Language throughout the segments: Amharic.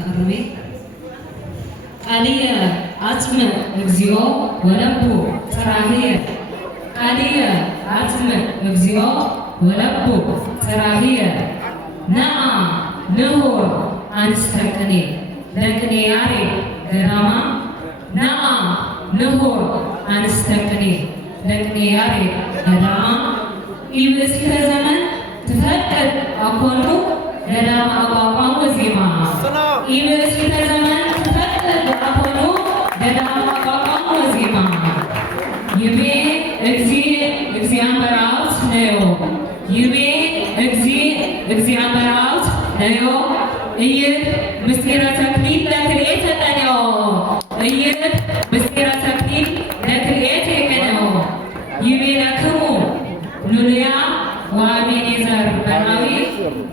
ተቀርቤ ቃልየ አጽምዕ እግዚኦ ወለቡ ጽራህየ ቃልየ አጽምዕ እግዚኦ ወለቡ ጽራህየ ነአ ንሁር አንስተ ቅኔ ለቅኔ ያሬድ ገዳማ ነአ ንሁር አንስተ ቅኔ ለቅኔ ያሬድ ገዳማ ኢብእሲተ ዘመን ትፈቅድ አኮኑ ገዳማ አቋቋሙ ዜማ ኢብእሲተ ዘመን ትፈቅድ አኮኑ ገዳማ አቋቋሙ ዜማ ይቤ እግዚአብሔራውት ነዮ ይቤ እግዚአብሔራውት ነዮ እይት ምስጢረ ተክሊል ለክልኤተ ቀነዮ እይት ምስጢረ ተክሊል ለክልኤተ ቀነዮ ይቤለክሙ ሉልያ ወአቤኔዘር በራዊ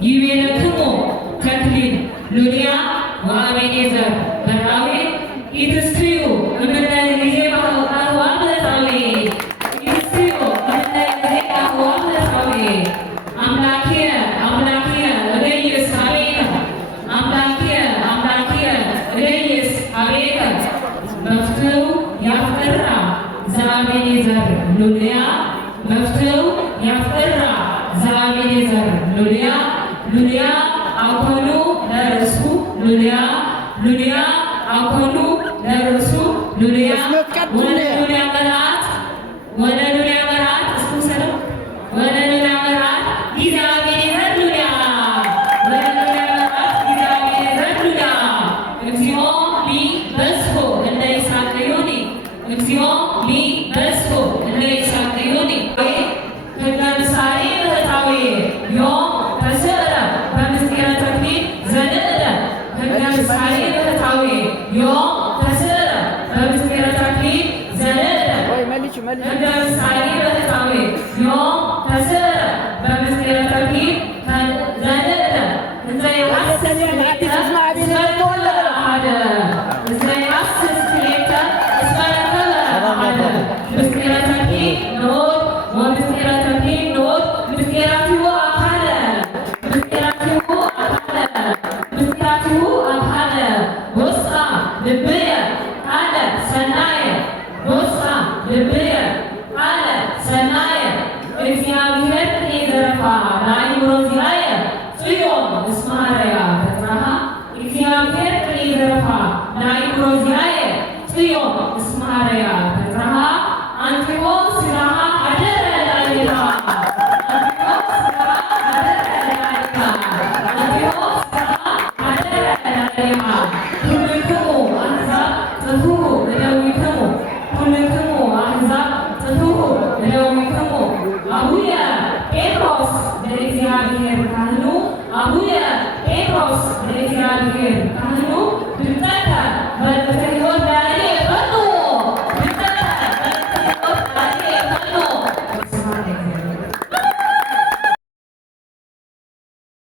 ይቤለክሙ ተክሊል ሉልያ ወአቤኔዘር በራዊ ኢትስዩ እምነ ጊዜ ባህዋ በሳዊ ኢትስዩ እምነ ጊዜ ባህዋ በሳዊ አምላክየ እለይስ ሀቤከ አምላክየ እለይስ ሀቤከ መፍትው ያፍቅራ ዘአቤኔዘር ሉልያ መፍትው ያፍቅራ ዘአቤኔዘር ሉልያ አኮኑ ለርእሱ ሉልያ አኮኑ ለርእሱ ሉልያ ወለሉልያ መርዓት እስኩ ሰላም ወለሉልያ መርዓት ጊዜ አቤኔዘር ሉልያ ወለሉልያ መርዓት ጊዜ አቤኔዘር ሉልያ እግዚኦ ሊበስሖ እለ ይሳቅዮኒ እግዚኦ ሊበስሖ እለ ይሳቅዮኒ ሕገ ምሳሌ በህታዌ ዮም ተስዕለ በምስጢረ ተክሊል ዘንዕለ ሕገ ምሳሌ በህታዌ ዮም ተስዕለ በምስጢረ ተክሊል ዘንዕለ ሕገ ምሳሌ በህታዌ ዮም ተስዕለ በምስጢረ ተክሊል ዘንዕለ እንዘ ይሐስስ ክልኤተ እስመ ረከበ አሐደ ምስጢረ ተክሊል ኖት ወምስጢረ ተክሊል ኖት ምስጢራቲሁ አብሃለ ወስአ ልብየ አለ ሰናየ ወስአ ልብየ አለ ሰናየ እግዚአብሔር ቅኔ ዘረፋ ለአእምሮ ዚአየ ጽዮን እስመ ሐረያ ተጽራሃ እግዚአብሔር ቅኔ ዘረፋ ለአእምሮ ዚአየ ጽዮን እስመ ሐረያ ተጽራሃ አንቲሆ ስራሃ አደረ ላዕሌሃ ሁልክሙ አሕዛብ ጥፉሁ እደዊክሙ ሁልክሙ አሕዛብ ጥፉሁ እደዊክሙ አቡየ ጴጥሮስ ለእግዚአብሔር ካህኑ አቡየ ጴጥሮስ ለእግዚአብሔር ካህኑ ድምፀተ መልእክተ